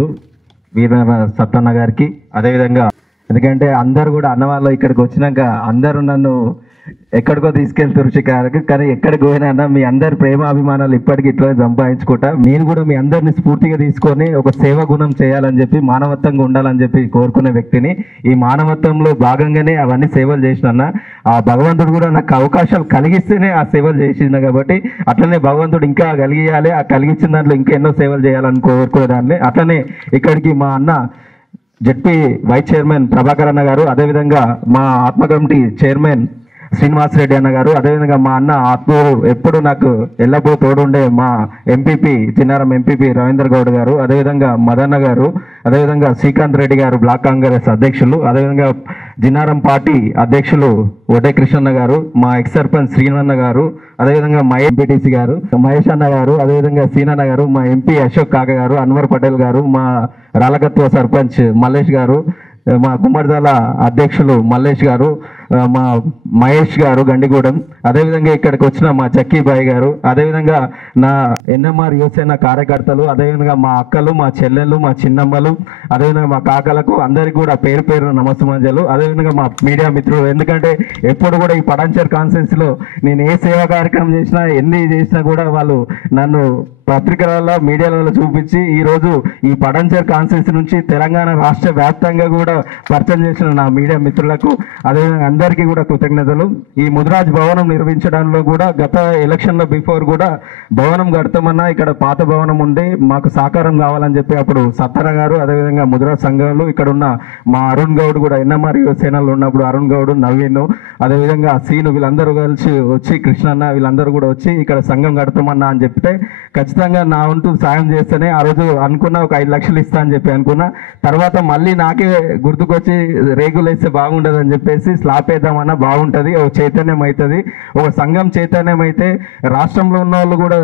అధ్యక్షులు వీర సత్తన్న గారికి, అదేవిధంగా ఎందుకంటే అందరు కూడా అన్నవాళ్ళు ఇక్కడికి వచ్చినాక అందరూ నన్ను ఎక్కడికో తీసుకెళ్తారు షికారుకి, కానీ ఎక్కడికి పోయినా మీ అందరి ప్రేమాభిమానాలు ఇప్పటికీ ఇట్లా సంపాదించుకుంటా నేను కూడా మీ అందరిని స్ఫూర్తిగా తీసుకొని ఒక సేవ గుణం చేయాలని చెప్పి, మానవత్వంగా ఉండాలని చెప్పి కోరుకునే వ్యక్తిని. ఈ మానవత్వంలో భాగంగానే అవన్నీ సేవలు చేసిన ఆ భగవంతుడు కూడా నాకు అవకాశాలు కలిగిస్తేనే ఆ సేవలు చేసిన కాబట్టి అట్లనే భగవంతుడు ఇంకా కలిగియాలి, ఆ కలిగించిన దాంట్లో ఇంకా ఎన్నో సేవలు చేయాలని కోరుకునేదాన్ని. అట్లనే ఇక్కడికి మా అన్న జెడ్పీ వైస్ చైర్మన్ ప్రభాకర్ అన్న గారు, అదేవిధంగా మా ఆత్మ కమిటీ చైర్మన్ శ్రీనివాస్ రెడ్డి అన్న గారు, అదేవిధంగా మా అన్న ఆత్మూరు ఎప్పుడు నాకు ఎల్లప్పుడూ తోడుండే మా ఎంపీపీ చిన్నారం ఎంపీపీ రవీందర్ గౌడ్ గారు, అదేవిధంగా మదన్న గారు, అదేవిధంగా శ్రీకాంత్ రెడ్డి గారు బ్లాక్ కాంగ్రెస్ అధ్యక్షులు, అదేవిధంగా జిన్నారం పార్టీ అధ్యక్షులు వడ్డే కృష్ణన్న గారు, మా ఎక్స్ సర్పంచ్ శ్రీనన్న గారు, అదేవిధంగా మా ఎంపీటీసీ గారు మహేష్ అన్న గారు, అదేవిధంగా సీనన్న గారు, మా ఎంపీ అశోక్ కాక గారు, అన్వర్ పటేల్ గారు, మా రాలకత్వ సర్పంచ్ మల్లేష్ గారు, మా గుమ్మడిదల అధ్యక్షులు మల్లేష్ గారు, మా మహేష్ గారు గండిగూడెం, అదేవిధంగా ఇక్కడికి వచ్చిన మా చక్కీబాయి గారు, అదేవిధంగా నా ఎన్ఎంఆర్ యువసేన కార్యకర్తలు, అదేవిధంగా మా అక్కలు, మా చెల్లెళ్ళు, మా చిన్నమ్మలు, అదేవిధంగా మా కాకలకు అందరికీ కూడా పేరు పేరు నమస్సుమంజలు, అదేవిధంగా మా మీడియా మిత్రులు. ఎందుకంటే ఎప్పుడు కూడా ఈ పటాన్చెరు కాన్స్టిట్యున్సీలో నేను ఏ సేవా కార్యక్రమం చేసినా ఎన్ని చేసినా కూడా వాళ్ళు నన్ను పత్రికలలో మీడియాలలో చూపించి ఈరోజు ఈ పటాన్చెరు కాన్స్టిట్యున్సీ నుంచి తెలంగాణ రాష్ట్ర వ్యాప్తంగా కూడా పరిచయం చేసిన నా మీడియా మిత్రులకు, అదేవిధంగా అందరికీ కూడా కృతజ్ఞతలు. ఈ ముదిరాజ్ భవనం నిర్మించడంలో కూడా గత ఎలక్షన్ల బిఫోర్ కూడా భవనం కడతామన్నా ఇక్కడ పాత భవనం ఉండి మాకు సహకారం కావాలని చెప్పి అప్పుడు సత్తన్న గారు, అదేవిధంగా ముదిరాజ్ సంఘాలు ఇక్కడ ఉన్న మా అరుణ్ గౌడ్ కూడా ఎన్ఎంఆర్ యువసేనలో ఉన్నప్పుడు అరుణ్ గౌడ్, నవీన్, అదేవిధంగా సీను వీళ్ళందరూ కలిసి వచ్చి కృష్ణన్న వీళ్ళందరూ కూడా వచ్చి ఇక్కడ సంఘం కడతామన్నా అని చెప్తే ఖచ్చితంగా నా వంతు సాయం చేస్తేనే ఆ రోజు అనుకున్నా ఒక 5 లక్షలు ఇస్తా అని చెప్పి అనుకున్నా. తర్వాత మళ్ళీ నాకే గుర్తుకొచ్చి రేగులు వేస్తే బాగుండదని చెప్పేసి స్లాబ్ వేద్దామన్నా బాగుంటుంది, ఒక చైతన్యం అవుతుంది, ఒక సంఘం చైతన్యం అయితే రాష్ట్రంలో ఉన్న వాళ్ళు కూడా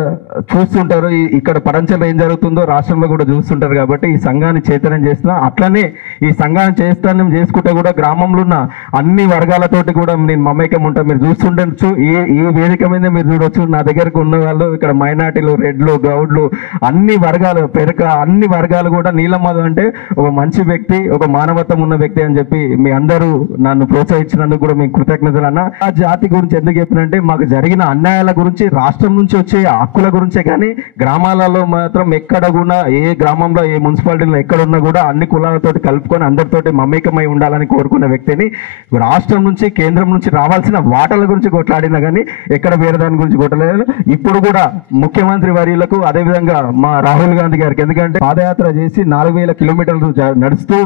చూస్తుంటారు, ఇక్కడ పటాన్చెరులో ఏం జరుగుతుందో రాష్ట్రంలో కూడా చూస్తుంటారు. కాబట్టి ఈ సంఘాన్ని చైతన్యం చేస్తున్నా. అట్లనే ఈ సంఘాన్ని చైతన్యం చేసుకుంటే కూడా గ్రామంలో ఉన్న అన్ని వర్గాలతోటి కూడా నేను మమేకం ఉంటా. మీరు చూస్తుండొచ్చు, ఈ వేదిక మీద మీరు చూడొచ్చు, నా దగ్గరకు ఉన్న వాళ్ళు ఇక్కడ మైనార్టీలు, రెడ్లు, గౌడ్లు, అన్ని వర్గాలు, పెరక అన్ని వర్గాలు కూడా నీలమ్మధు అంటే ఒక మంచి వ్యక్తి, ఒక మానవత్వం ఉన్న వ్యక్తి అని చెప్పి మీ అందరూ నన్ను ప్రోత్సహించినందుకు కూడా మీకు కృతజ్ఞతలు అన్న. ఆ జాతి గురించి ఎందుకు చెప్పినంటే మాకు జరిగిన అన్యాయాల గురించి, రాష్ట్రం నుంచి వచ్చే హక్కుల గురించే, కానీ గ్రామాలలో మాత్రం ఎక్కడ కూడా ఏ గ్రామంలో ఏ మున్సిపాలిటీలో ఎక్కడున్నా కూడా అన్ని కులాలతోటి కలుపుకొని అందరితోటి మమేకమై ఉండాలని కోరుకున్న వ్యక్తిని. రాష్ట్రం నుంచి కేంద్రం నుంచి రావాల్సిన వాటాల గురించి కొట్లాడినా కానీ ఎక్కడ వేరే దాని గురించి కొట్టలేదు. ఇప్పుడు కూడా ముఖ్యమంత్రి వర్యులకు, అదేవిధంగా మా రాహుల్ గాంధీ గారికి, ఎందుకంటే పాదయాత్ర చేసి 4000 కిలోమీటర్లు నడుస్తూ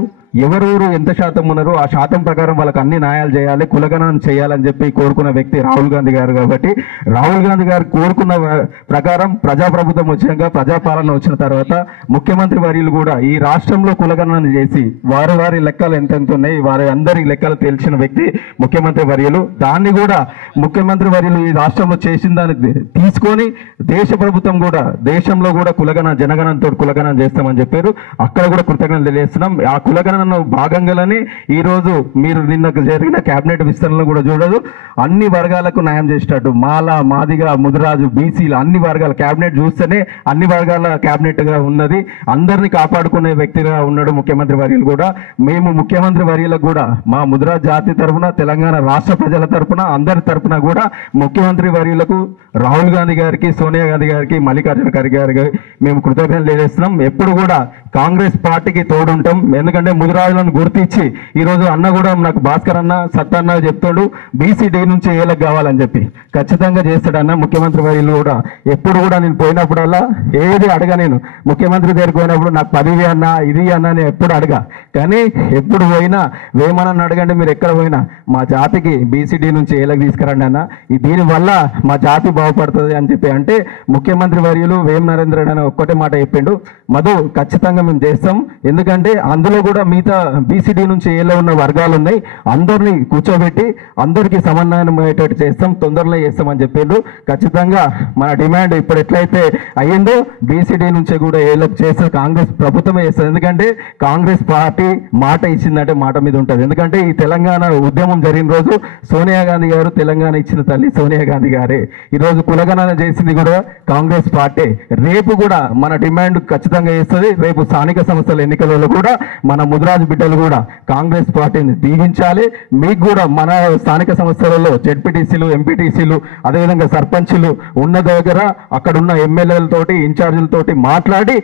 ఎవరెవరు ఎంత శాతం ఉన్నారో ఆ శాతం ప్రకారం వాళ్ళకి అన్ని న్యాయాలు చేయాలి, కులగణన చేయాలని చెప్పి కోరుకున్న వ్యక్తి రాహుల్ గాంధీ గారు. కాబట్టి రాహుల్ గాంధీ గారు కోరుకున్న ప్రకారం ప్రజాప్రభుత్వం వచ్చాక, ప్రజాపాలన వచ్చిన తర్వాత ముఖ్యమంత్రి వర్యులు కూడా ఈ రాష్ట్రంలో కులగణన చేసి వారి లెక్కలు ఎంతెంత ఉన్నాయి, వారి అందరి లెక్కలు తెలిసిన వ్యక్తి ముఖ్యమంత్రి వర్యులు. దాన్ని కూడా ముఖ్యమంత్రి వర్యులు ఈ రాష్ట్రంలో చేసిన దాన్ని తీసుకొని దేశ ప్రభుత్వం కూడా దేశంలో కూడా జనగణనతో కులగణన చేస్తామని చెప్పారు. అక్కడ కూడా కృతజ్ఞతలు తెలియజేస్తున్నాం. ఆ కులగణన భాగంగానే ఈరోజు మీరు నిన్న జరిగిన కేబినెట్ విస్తరణలో కూడా చూడదు, అన్ని వర్గాలకు న్యాయం చేసేటట్టు మాల, మాదిగ, ముదిరాజు, బీసీలు అన్ని వర్గాల కేబినెట్ చూస్తేనే అన్ని వర్గాల కేబినెట్ గా ఉన్నది. అందరినీ కాపాడుకునే వ్యక్తిగా ఉన్నాడు ముఖ్యమంత్రి వర్యులు కూడా. మేము ముఖ్యమంత్రి వర్యులకు కూడా మా ముదిరాజ్ జాతి తరఫున, తెలంగాణ రాష్ట్ర ప్రజల తరఫున, అందరి తరఫున కూడా ముఖ్యమంత్రి వర్యులకు, రాహుల్ గాంధీ గారికి, సోనియా గాంధీ గారికి, మల్లికార్జున ఖర్గే గారికి మేము కృతజ్ఞతలు తెలియజేస్తున్నాం. ఎప్పుడు కూడా కాంగ్రెస్ పార్టీకి తోడుంటాం. ఎందుకంటే ముదిరాజులను గుర్తించి ఈరోజు అన్న కూడా నాకు భాస్కర్ అన్న, సత్తన్న చెప్తాడు బీసీడీ నుంచి ఏలకు కావాలని చెప్పి ఖచ్చితంగా చేస్తాడన్న. ముఖ్యమంత్రి వర్యులు కూడా ఎప్పుడు కూడా నేను పోయినప్పుడల్లా ఏది అడగా, నేను ముఖ్యమంత్రి దగ్గరికి పోయినప్పుడు నాకు పదవి అన్న ఇది అన్న నేను ఎప్పుడు అడగా, కానీ ఎప్పుడు పోయినా వేమనని అడగండి, మీరు ఎక్కడ పోయినా మా జాతికి బీసీడీ నుంచి ఏలకు తీసుకురండి అన్న, దీనివల్ల మా జాతి బాగుపడుతుంది అని చెప్పి అంటే ముఖ్యమంత్రి వర్యులు వేమ నరేంద్ర అని ఒక్కటే మాట చెప్పిండు, మధు ఖచ్చితంగా మేము చేస్తాం. ఎందుకంటే అందులో కూడా మీ మిగతా బీసీడీ నుంచి ఏలో ఉన్న వర్గాలు ఉన్నాయి, అందరినీ కూర్చోబెట్టి అందరికీ సమన్వయం అయ్యేటట్టు చేస్తాం, తొందరలో చేస్తామని చెప్పిండు. ఖచ్చితంగా మన డిమాండ్ ఇప్పుడు ఎట్లయితే అయ్యిందో బీసీడీ నుంచి కూడా ఏలకు చేస్తే కాంగ్రెస్ ప్రభుత్వమే చేస్తుంది. ఎందుకంటే కాంగ్రెస్ పార్టీ మాట ఇచ్చిందంటే మాట మీద ఉంటుంది. ఎందుకంటే ఈ తెలంగాణ ఉద్యమం జరిగిన రోజు సోనియా గాంధీ గారు తెలంగాణ ఇచ్చిన తల్లి సోనియా గాంధీ గారే. ఈరోజు కులగణన చేసింది కూడా కాంగ్రెస్ పార్టీ. రేపు కూడా మన డిమాండ్ ఖచ్చితంగా చేస్తుంది. రేపు స్థానిక సంస్థల ఎన్నికలలో కూడా మన ముదిరాజు బిడ్డలు కూడా కాంగ్రెస్ పార్టీని దీవించాలి. మీకు కూడా మన స్థానిక సంస్థలలో జెడ్పీటీసీలు, ఎంపీటీసీలు, అదేవిధంగా సర్పంచులు ఉన్న దగ్గర అక్కడ ఉన్న ఎమ్మెల్యేలతోటి, ఇన్ఛార్జీలతోటి మాట్లాడి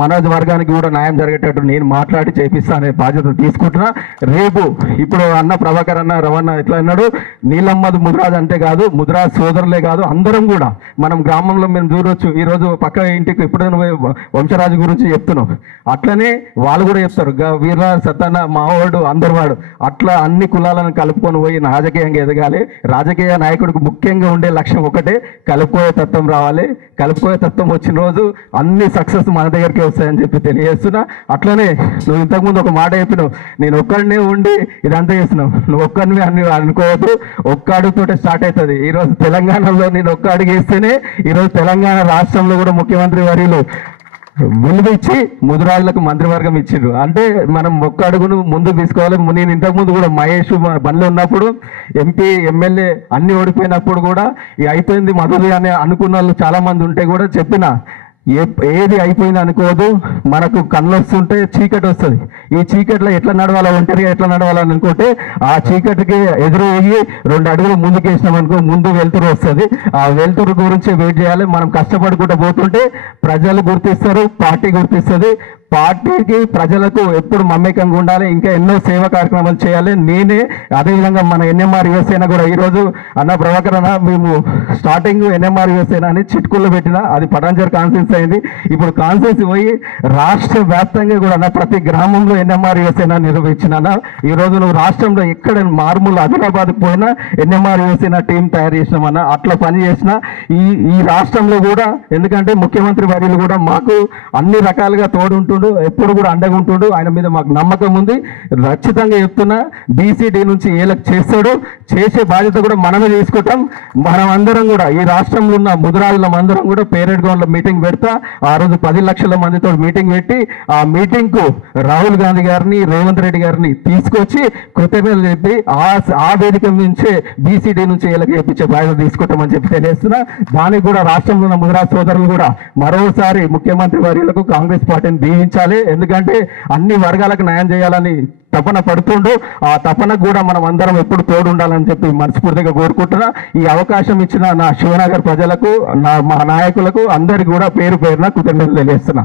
మన వర్గానికి కూడా న్యాయం జరిగేటట్టు నేను మాట్లాడి చేపిస్తానే బాధ్యత తీసుకుంటున్నా. రేపు ఇప్పుడు అన్న ప్రభాకర్ అన్న, రవణ ఎట్లా అన్నాడు, నీలమ్మది ముదిరాజు అంటే కాదు, ముదిరాజు సోదరులే కాదు, అందరం కూడా మనం గ్రామంలో మేము చూడొచ్చు. ఈరోజు పక్క ఇంటికి ఎప్పుడైనా వంశరాజు గురించి చెప్తున్నాం, అట్లనే వాళ్ళు కూడా చెప్తారు వీరరాజు సత్తన్న మావాడు అందరు వాడు. అట్లా అన్ని కులాలను కలుపుకొని పోయి రాజకీయంగా ఎదగాలి. రాజకీయ నాయకుడికి ముఖ్యంగా ఉండే లక్ష్యం ఒకటే, కలుపుకోయే తత్వం రావాలి. కలుపుకోయే తత్వం వచ్చిన రోజు అన్ని సక్సెస్ మన దగ్గరికి వస్తాయని చెప్పి తెలియజేస్తున్నా. అట్లనే నువ్వు ఇంతకుముందు ఒక మాట చెప్పినావు, నేను ఒక్కడినే ఉండి ఇదంతా చేస్తున్నావు. నువ్వు ఒక్కడిని అన్ని అనుకోవద్దు, ఒక్క అడుగుతోటే స్టార్ట్ అవుతుంది. ఈరోజు తెలంగాణలో నేను ఒక్క అడుగు వేస్తేనే ఈరోజు తెలంగాణ రాష్ట్రంలో కూడా ముఖ్యమంత్రి వర్యులు విలువ ఇచ్చి ముదిరాజులకు మంత్రివర్గం ఇచ్చిండ్రు. అంటే మనం ఒక్క అడుగును ముందుకు తీసుకోవాలి. నేను ఇంతకుముందు కూడా మహేష్ బండ్లో ఉన్నప్పుడు ఎంపీ, ఎమ్మెల్యే అన్ని ఓడిపోయినప్పుడు కూడా అయిపోయింది మధురి అని అనుకున్న వాళ్ళు చాలా మంది ఉంటే కూడా చెప్పిన, ఏది అయిపోయింది అనుకోదు, మనకు కళ్ళు వస్తుంటే చీకటి వస్తుంది. ఈ చీకట్లో ఎట్లా నడవాలా, ఒంటరిగా ఎట్లా నడవాలని అనుకుంటే ఆ చీకటికి ఎదురు పోయి 2 అడుగులు ముందుకు వేసినాం అనుకో, ముందు వెలుతురు వస్తుంది. ఆ వెలుతురు గురించి వెయిట్ చేయాలి. మనం కష్టపడుకుంటూ పోతుంటే ప్రజలు గుర్తిస్తారు, పార్టీ గుర్తిస్తుంది. పార్టీకి ప్రజలకు ఎప్పుడు మమేకంగా ఉండాలి. ఇంకా ఎన్నో సేవా కార్యక్రమాలు చేయాలి. నేనే అదేవిధంగా మన ఎన్ఎంఆర్ యువసేన కూడా ఈరోజు అన్న ప్రభాకర్ అన్న మేము స్టార్టింగ్ ఎన్ఎంఆర్ యువసేన అని చిట్కుల్లో పెట్టిన, అది పటాంజర్ కాన్ఫరెన్స్ అయింది. ఇప్పుడు కాన్ఫరెన్స్ పోయి రాష్ట్ర వ్యాప్తంగా కూడా ప్రతి గ్రామంలో ఎన్ఎంఆర్ యువసేన నిర్వహించిన. ఈరోజు నువ్వు రాష్ట్రంలో ఎక్కడ మారుమూల ఆదిలాబాద్కి పోయినా ఎన్ఎంఆర్ యువసేన టీం తయారు చేసినామన్నా. అట్లా పని చేసిన ఈ రాష్ట్రంలో కూడా, ఎందుకంటే ముఖ్యమంత్రి వర్యులు కూడా మాకు అన్ని రకాలుగా తోడుంటూ ఎప్పుడు కూడా అండగా ఉంటుడు. ఆయన మీద మాకు నమ్మకం ఉంది. ఖచ్చితంగా చెప్తున్నా, బీసీడీ నుంచి ఏలకు చేస్తాడు. చేసే బాధ్యత కూడా మనమే తీసుకుంటాం. మనం అందరం కూడా ఈ రాష్ట్రంలో ఉన్న ముదిరాజులం అందరం కూడా పేరెడ్ గ్రౌండ్లో మీటింగ్ పెడతా. ఆ రోజు 10 లక్షల మందితో మీటింగ్ పెట్టి ఆ మీటింగ్కు రాహుల్ గాంధీ గారిని, రేవంత్ రెడ్డి గారిని తీసుకొచ్చి కృతజ్ఞతలు చెప్పి ఆ వేదిక నుంచే బీసీడీ నుంచి ఏలకు చేపించే బాధ్యత తీసుకుంటామని చెప్పి తెలియజేస్తున్నా. దానికి కూడా రాష్ట్రంలో ఉన్న ముదిరాజు సోదరులు కూడా మరోసారి ముఖ్యమంత్రి వర్యులకు కాంగ్రెస్ పార్టీని దీవించాలి. ఎందుకంటే అన్ని వర్గాలకు న్యాయం చేయాలని తపన పడుతుండు. ఆ తపనకు కూడా మనం అందరం ఎప్పుడు తోడు ఉండాలని చెప్పి మనస్ఫూర్తిగా కోరుకుంటున్నా. ఈ అవకాశం ఇచ్చిన నా శివనగర్ ప్రజలకు, మా నాయకులకు అందరికీ కూడా పేరు పేరున కృతజ్ఞతలు తెలియజేస్తున్నా.